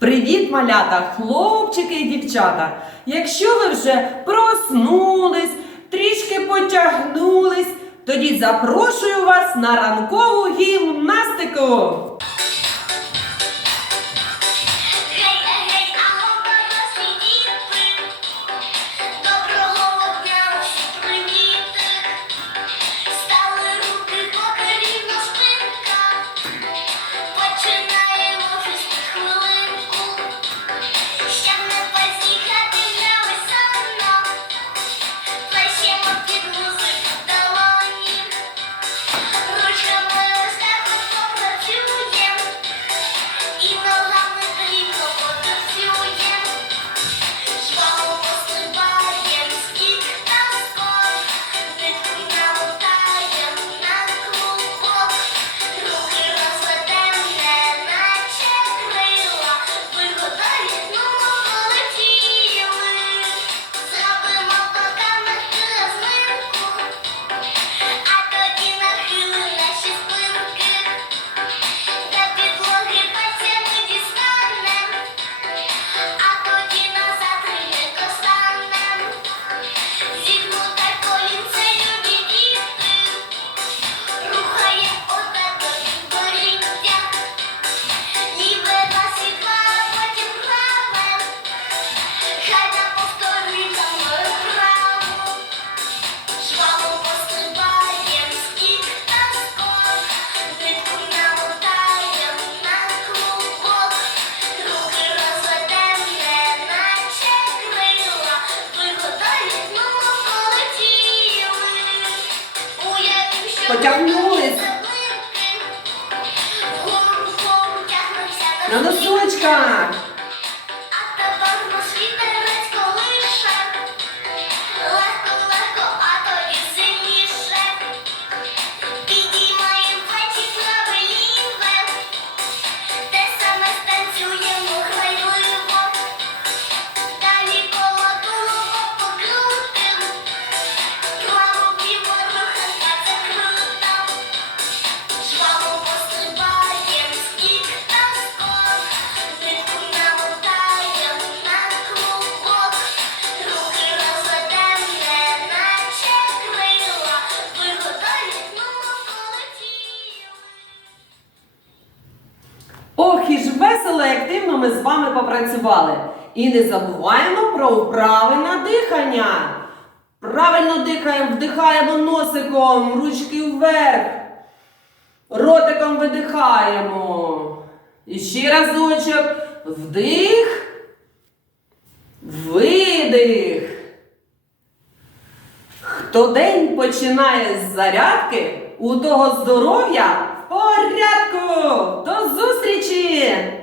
Привіт, малята, хлопчики і дівчата! Якщо ви вже проснулись, трішки потягнулись, тоді запрошую вас на ранкову гімнастику. Потягнулись. На ну, носочках. весело ми з вами попрацювали. І не забуваємо про вправи на дихання. Правильно дихаємо, вдихаємо носиком, ручки вверх. Ротиком видихаємо. І ще разочок. Вдих. Видих. Хто день починає з зарядки, у того здоров'я в порядку. До зустрічі!